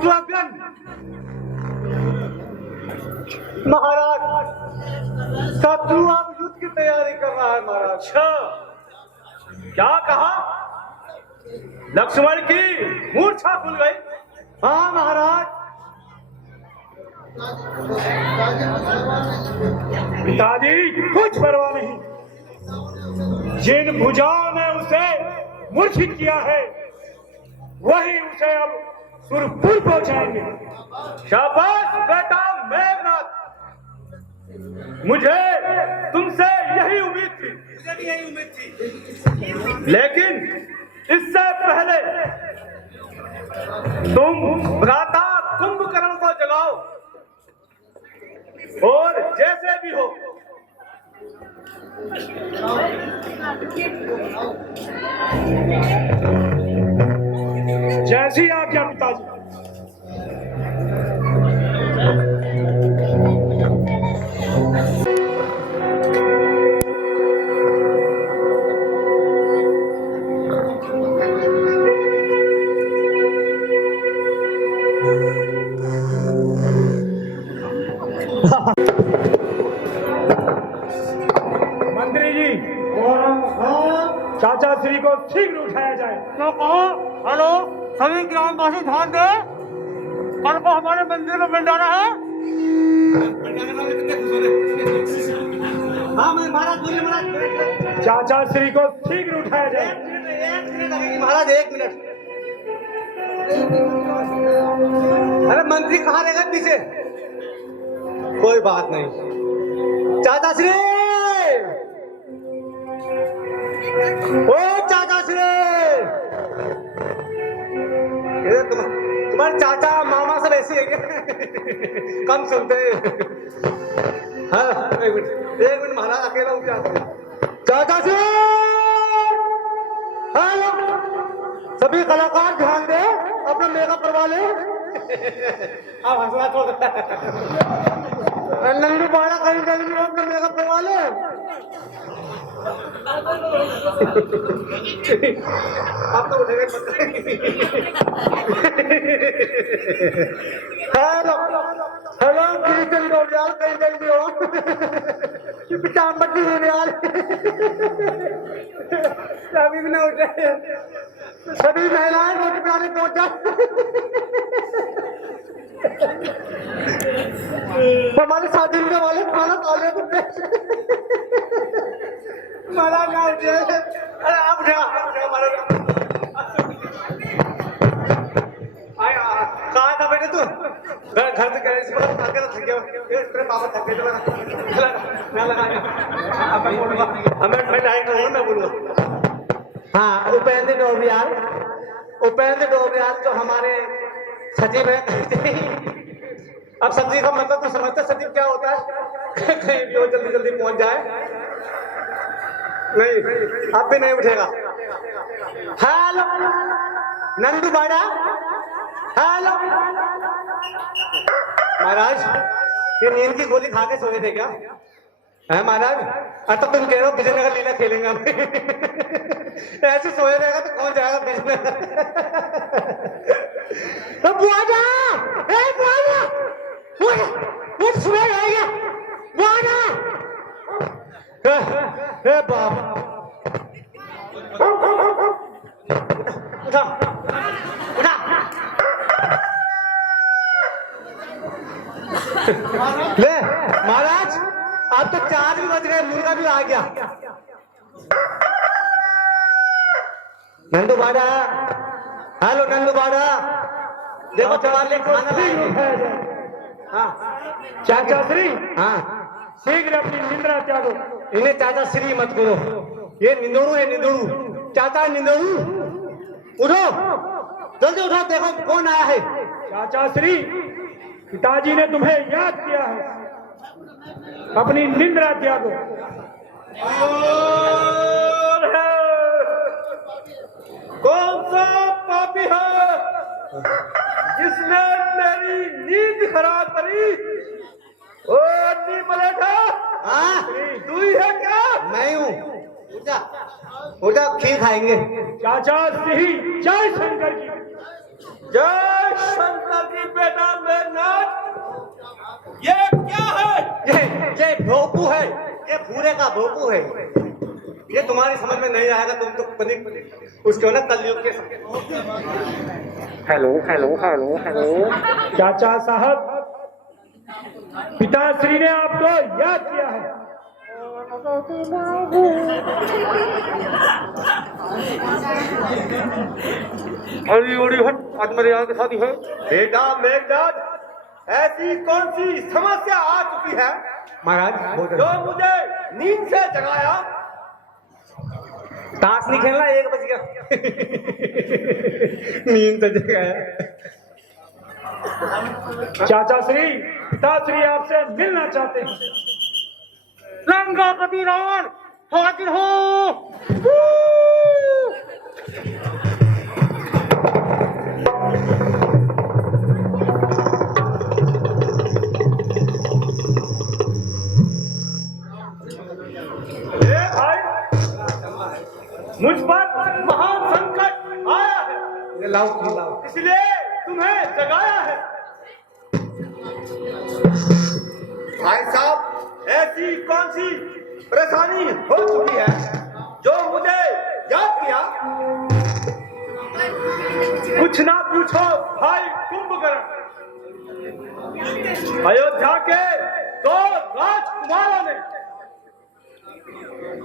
शत्रुघ्न। महाराज, शत्रु अब युद्ध की तैयारी कर रहा है महाराज। अच्छा, क्या कहा? लक्ष्मण की मूर्छा खुल गई। हाँ महाराज। पिताजी, कुछ परवाह नहीं। जिन भुजाओं ने उसे मूर्छित किया है वही उसे अब सुरपुर पहुंचाएंगे। शाबाश बेटा मेघनाथ, मुझे तुमसे यही उम्मीद थी। मुझे भी यही उम्मीद थी। लेकिन इससे पहले तुम भ्राता कुंभकर्ण को जगाओ और जैसे भी हो जैसी आज्ञा पिताजी। मंत्री जी, चाचा श्री को शीघ्र उठाया जाए। तो कहो, हेलो सभी ग्रामवासी ध्यान दे, कल को हमारे मंदिर में भंडारा है। हाँ महाराज, बोलिए महाराज। चाचा श्री को शीघ्र उठाया जाए। एक मिनट लगेगी महाराज, 1 मिनट। अरे मंत्री कहाँ रहेगा पीछे? कोई बात नहीं। चाचा श्री, ओ चाचा श्री, ये तुम्हारे चाचा मामा सब ऐसे है क्या? कम सुनते हैं। हाँ, एक मिनट महाराज, अकेला हूँ। चाचा श्री, हेलो सभी कलाकार ध्यान दे, अपना मेकअप करवा ले। अब हंसना छोड़। नंदू बाड़ा कहीं अपना मेकअप करवा ले। आप तो उठेंगे। हेलो हेलो गिरिजन डोलियाल, कहीं जल्दी हो। पिटाम बट्टी डोलियाल अभी भी नहीं उठे। सभी महिलाएं रोटी बनाने पहुंचा। हमारे शादी के वाले खाना खा ले तुमने। मारा ना उठे। अरे आप उठा कहाँ था बेटे तू? घर से गए इस बार थक गया, थक गया। तेरे पापा थक गए थे। मैं लगाया। अब मैं डाइट करूँगा, मैं बोलूँगा। हाँ, उपेंद्र डोबरियाल जो हमारे सचिव है। अब सचिव का मतलब तो समझते, सचिव क्या होता है? कहीं भी हो जल्दी जल्दी पहुंच जाए। नहीं, अब भी नहीं उठेगा। हेलो नंदू बाड़ा, हेलो महाराज, ये नींद की गोली खा के सोए थे क्या? है महाराज? अब तो तुम कह रहे हो विजयनगर लीला खेलेंगे हम। ऐसे सोए रहेगा तो कौन जाएगा विजयनगर? तो बुआजा, ए बुआजा, उठ सुबह रहेगा। बुआजा, ए बाप, उठा उठा। ले महाराज, अब तो 4 भी बज गए, मुर्गा भी आ गया। नंदू बाड़ा, हेलो नंदू बाड़ा, देखो तुम्हारे खाना लाएंगे। हाँ चाचा श्री, हाँ, शीघ्र अपनी निंद्रा त्यागो। इन्हें चाचा श्री मत करो, ये निंदड़ू है, निंदड़ू। चाचा निंदड़ू, उठो जल्दी उठो, देखो कौन आया है। चाचा श्री, पिताजी ने तुम्हें याद किया है, अपनी निंद्रा त्यागो। कौन सा पापी है जिसने मेरी नींद खराब करी? ओ मलेठा, हाँ तू ही है क्या? मैं हूँ। उठा उठा, खीर खाएंगे। चाचा श्री, जय शंकर की। जय शंकर की। पूरे का भोपू है। ये तुम्हारी समझ में नहीं आएगा, तुम तो उसके हो ना कलयुग के। Hello hello hello hello. चाचा साहब, पिताश्री ने आपको याद किया है। अरे अरे हट, आज मेरे यहाँ की शादी है। बेटा मेघनाथ, ऐसी कौन सी समस्या आ चुकी है महाराज जो मुझे नींद से जगाया? ताश नहीं खेलना, 1 बज गया। नींद से जगाया। चाचा श्री, पिताश्री आपसे मिलना चाहते हैं। लंकापति रावण हाजिर हो। मुझ पर महान संकट आया है, ये लाओ लाओ। इसलिए तुम्हें जगाया है। भाई साहब, ऐसी कौन सी परेशानी हो चुकी है जो मुझे याद किया? कुछ ना पूछो भाई कुंभकर्ण। अयोध्या के 2 राजकुमारों ने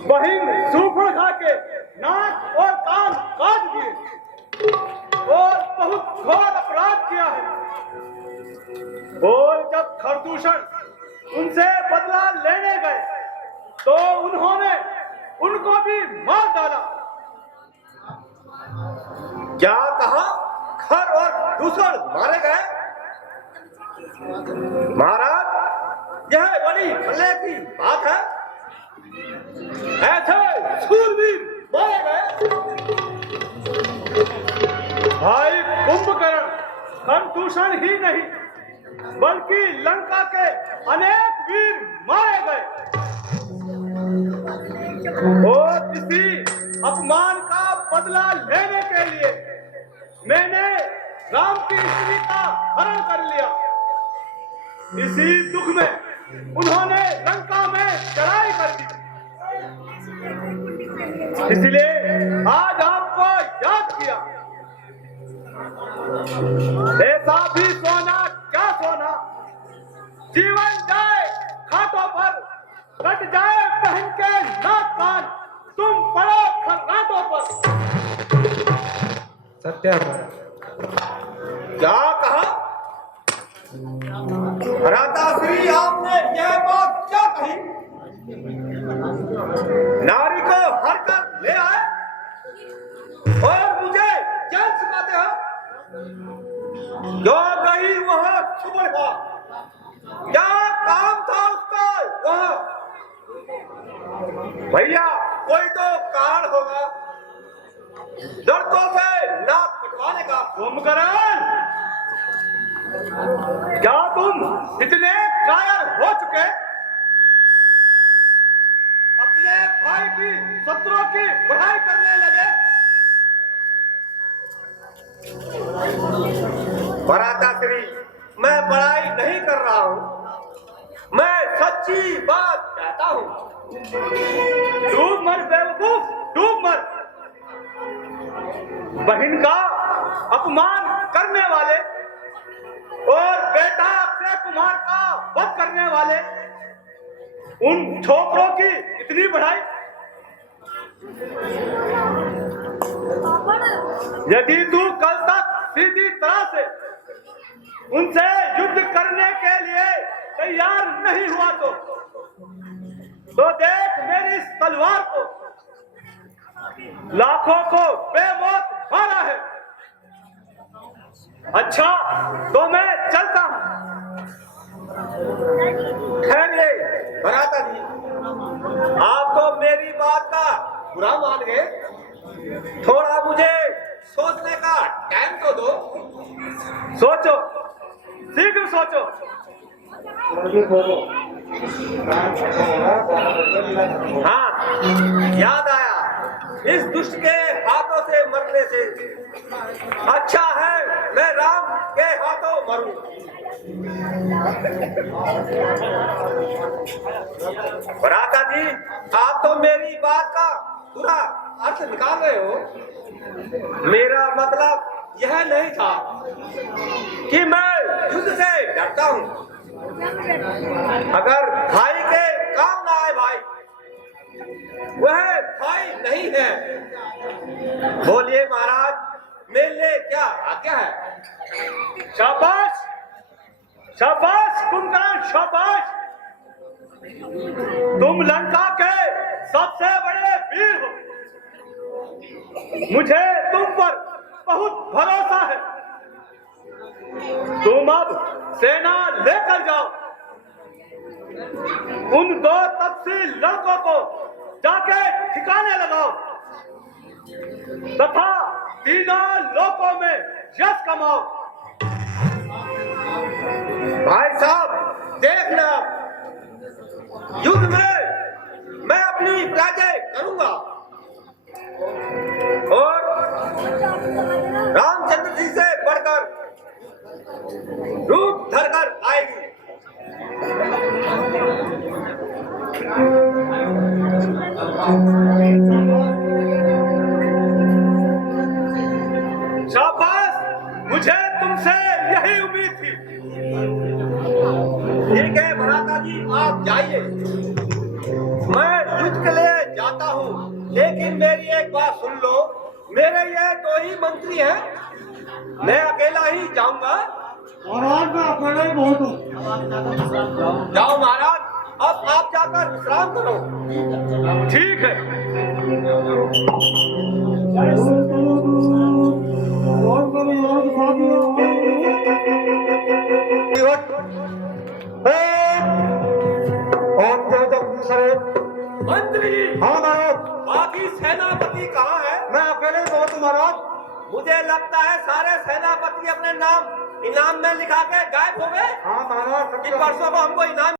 बहिन सूर्पणखा के नाक और कान काट दिए और बहुत घोर अपराध किया है। और जब खरदूषण उनसे बदला लेने गए तो उन्होंने उनको भी मार डाला। क्या कहा? खर और दूषण मारे गए? महाराज, यह बड़ी भले की बात है। ऐसे शूरवीर मारे गए? भाई कुंभकर्ण, खरदूषण ही नहीं बल्कि लंका के अनेक वीर मारे गए। और इसी अपमान का बदला लेने के लिए मैंने राम की स्त्री का हरण कर लिया। इसी दुख में उन्होंने लंका में चढ़ाई कर दी। इसलिए आज आपको याद किया। ऐसा भी सोना, क्या सोना, जीवन जाए खाटों पर, कट जाए बहन के नाक कान, तुम पड़ो खर्राटों पर। सत्य क्या कहा? भ्राताश्री, आपने यह बात क्या कही? नारी को हर कर ले आए और मुझे क्या सिखाते हो? जो गई वह सुबह, क्या काम था उसका वह? भैया, कोई तो कारण होगा दर्दों से नाक कटवाने का। कुंभकर्ण, क्या तुम इतने कायर हो चुके? अपने भाई की शत्रुओं की बढ़ाई करने लगे। भ्राताश्री, मैं बड़ाई नहीं कर रहा हूँ, मैं सच्ची बात कहता हूँ। डूब मर बेवकूफ, डूब मर। बहन का अपमान करने वाले और बेटा अक्षय कुमार का वध करने वाले उन छोकरों की इतनी बढ़ाई। यदि तू कल तक सीधी तरह से उनसे युद्ध करने के लिए तैयार नहीं हुआ तो देख मेरी इस तलवार को, लाखों को बेमौत मारा है। अच्छा, तो मैं चलता हूं। ठहरिए भ्राता जी, आप तो मेरी बात का बुरा मान गए। थोड़ा मुझे सोचने का टाइम तो दो। सोचो, शीघ्र सोचो। हाँ, याद आया, इस दुष्ट के हाथों से मरने से अच्छा है मैं राम के हाथों मरूं। भ्राता जी, आप तो मेरी बात का पूरा अर्थ निकाल रहे हो। मेरा मतलब यह नहीं था कि मैं युद्ध से डरता हूं। अगर भाई के काम ना आए भाई, वह भाई नहीं है। बोलिए महाराज, मेरे लिए क्या आज्ञा है? शाबाश, शाबाश कुंभकर्ण, शाबाश। तुम लंका के सबसे बड़े वीर हो। मुझे तुम पर बहुत भरोसा है। तुम अब सेना लेकर जाओ। उन दो तपसी लड़कों को जाके ठिकाने लगाओ तथा तीनों लोकों में यश कमाओ। भाई साहब देखना, युद्ध में मैं अपनी पराजय करूंगा और रामचंद्र जी से बढ़कर रूप धरकर आएगी। शाबाश, मुझे तुमसे यही उम्मीद थी। ठीक है भ्राता जी, आप जाइए। मैं युद्ध के लिए जाता हूँ, लेकिन मेरी एक बात सुन लो। मेरे ये दो ही मंत्री हैं, मैं अकेला ही जाऊंगा। महाराज मैं अकेला ही बहुत हूँ। जाओ महाराज, अब आप जाकर विश्राम करो। ठीक है। मंत्री, हाँ महाराज, बाकी सेनापति कहाँ है? मैं अकेले ही बहुत हूँ महाराज। मुझे लगता है सारे सेनापति अपने नाम इनाम में लिखा के गायब हो गए। हाँ महाराज, इन वर्षों को हमको इनाम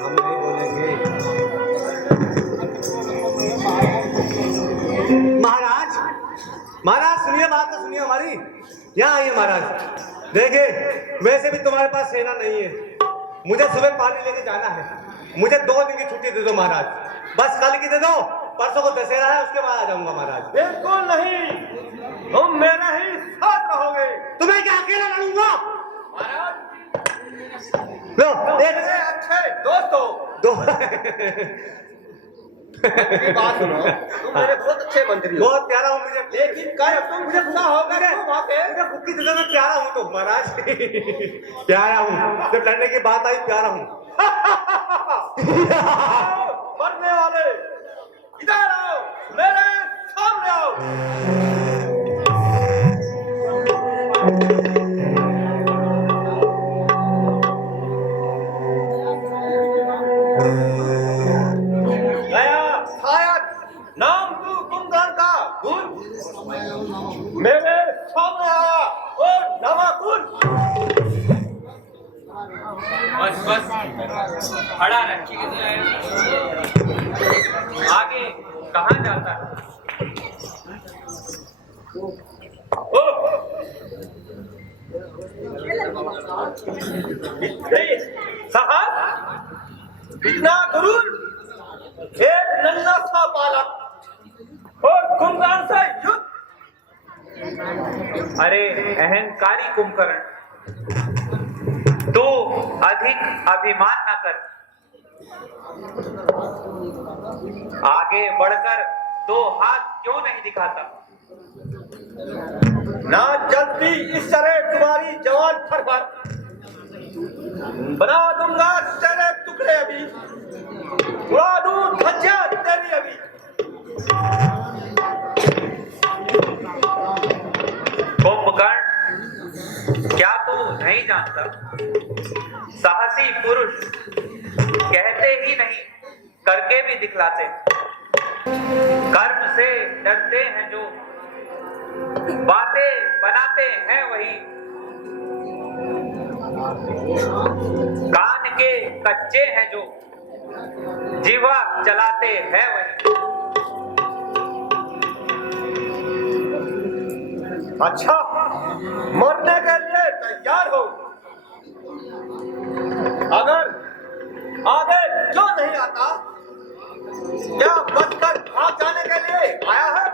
हम नहीं बोलेंगे। महाराज, महाराज सुनिए, बात तो सुनिए हमारी। यहाँ आइए महाराज। देखिए, वैसे भी तुम्हारे पास सेना नहीं है। मुझे सुबह पानी लेके जाना है। मुझे 2 दिन की छुट्टी दे दो महाराज, बस कल की दे दो। परसों को दशहरा है, उसके बाद आ जाऊंगा महाराज। बिल्कुल नहीं, तुम मेरे ही साथ रहोगे। तुम्हें क्या अकेला लड़ूंगा? महाराज लो, एक मेरे अच्छे दोस्त हो। दो मेरी बात सुनो, तुम मेरे बहुत अच्छे मंत्री हो। बहुत प्यारा हूँ मुझे, लेकिन कल तुम मुझे बुरा होगा मुझे क्यों वहाँ पे? मुझे खुद की जगह में प्यारा हूँ तो महाराज। प्यारा हूँ, जब लड़ने की बात आई प्यारा हूँ। मरने वाले इधर आओ, मेरे सामने आओ। गया शायद नाम तू कुंदन का भूल मेरे सामने आया और नवाकुल। बस बस खड़ा रह। आगे कहाँ जाता है? साहब, इतना गुरूर, एक नन्हा सा बालक और कुंभकर्ण से युद्ध। अरे अहंकारी कुंभकर्ण, तो अधिक अभिमान न कर। आगे बढ़कर 2 हाथ क्यों नहीं दिखाता? ना जल्दी इस तरह तुम्हारी जवान फरफर बना दूंगा तेरे टुकड़े अभी, उड़ा दूं धज्जियां तेरी अभी। कुंभकर्ण, क्या तू नहीं जानता? साहसी पुरुष कहते ही नहीं, करके भी दिखलाते। कर्म से डरते हैं जो, बातें बनाते हैं वही। कान के कच्चे हैं जो, जीवा चलाते हैं वही। अच्छा, मरने के लिए तैयार हो। अगर आगे जो नहीं आता क्या बचकर भाग जाने के लिए आया है?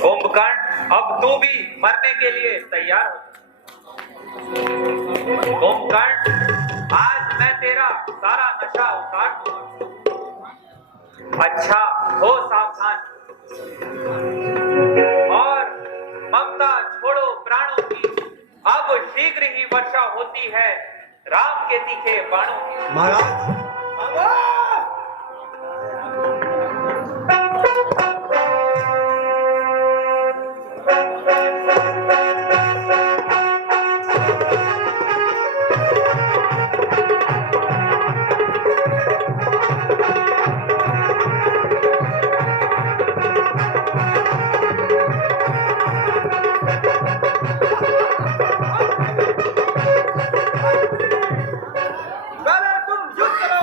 कुंभकर्ण, अब तू भी मरने के लिए तैयार हो। कुंभकर्ण, आज मैं तेरा सारा नशा उतार दूंगा। अच्छा हो सावधान और ममता छोड़ो प्राणों की। अब शीघ्र ही वर्षा होती है राम के तीखे बाणों की। महाराज पहले तुम युद्ध करो।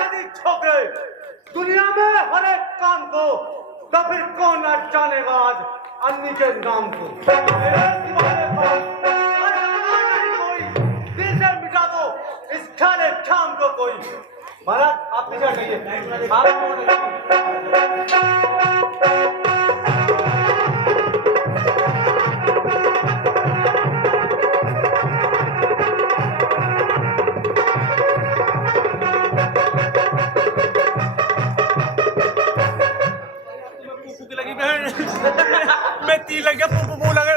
यदि छोकरे दुनिया में हर एक काम को तो फिर कौन न जानेगा आज अन्नी के नाम को। मेरे दीवाने को आज नहीं कोई दिल से मिटा दो इस खाने शाम को कोई। महाराज आप पीछे हटिए। भूख लगी बहन मैं तीन लग गया पू लग